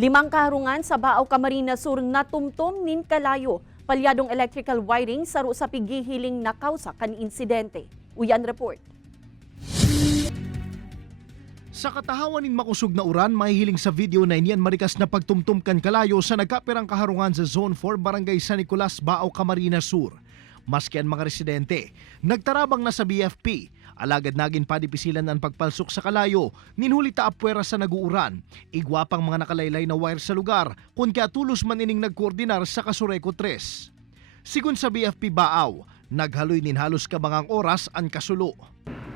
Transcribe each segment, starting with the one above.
5 kaharungan sa Baaw Camarines Sur natumtom nin kalayo. Palyadong electrical wiring saro sa pigihiling na kausa kan insidente. Uyan report. Sa katahawan nin makusog na uran, mahihiling sa video na iniyan marikas na pagtumtum kan kalayo sa nagkapirang kaharungan sa Zone 4 Barangay San Nicolas, Baaw Camarines Sur. Maski ang mga residente, nagtarabang na sa BFP. Alagad nagin padipisilan ang pagpalsok sa kalayo, ninhuli ta apwera sa naguuran. Igwapang mga nakalaylay na wire sa lugar, kung kaya tulos man ining nagkoordinar sa Kasureco 3. Sigun sa BFP Baaw, naghaloy nin halos kabangang oras ang kasulo.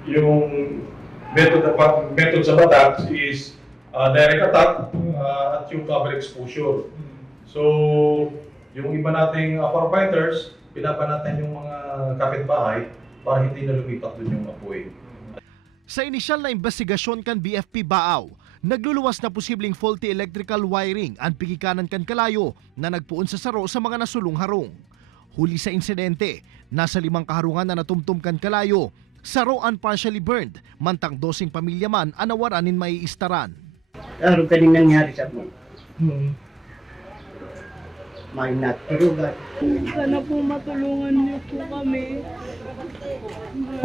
Yung method sa batak is direct attack at yung cover exposure. So, yung iba nating firefighters, pinapanatan yung mga kapitbahay para hindi na lumipat dun yung apoy. Sa inisyal na investigasyon kan BFP Baaw, nagluluwas na posibleng faulty electrical wiring ang pigikanan kan kalayo na nagpuon sa saro sa mga nasulong harong. Huli sa insidente, nasa 5 kaharungan na natumtum kan kalayo, saro ang partially burned, mantang 12 pamilya man anawaranin maiistaran. Araw ka din nangyari sa mo. May naturugan. Sana po matulungan niyo po kami.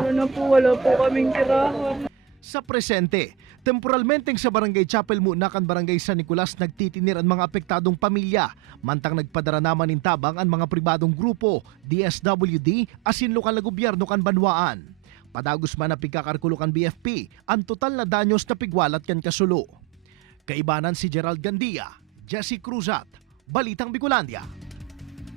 Na po wala po kaming tirahan. Sa presente, temporalmenteng sa Barangay Chapel muna kan Barangay San Nicolas nagtitinir ang mga apektadong pamilya, mantang nagpadara naman in tabang ang mga pribadong grupo, DSWD, asin lokal na gobyerno kan banwaan. Padagos man na pigkakarkulo kan BFP, ang total na danyos na pigwalat kan kasulo. Kaibanan si Gerald Gandia, Jesse Cruzat, Balitang Bicolandia.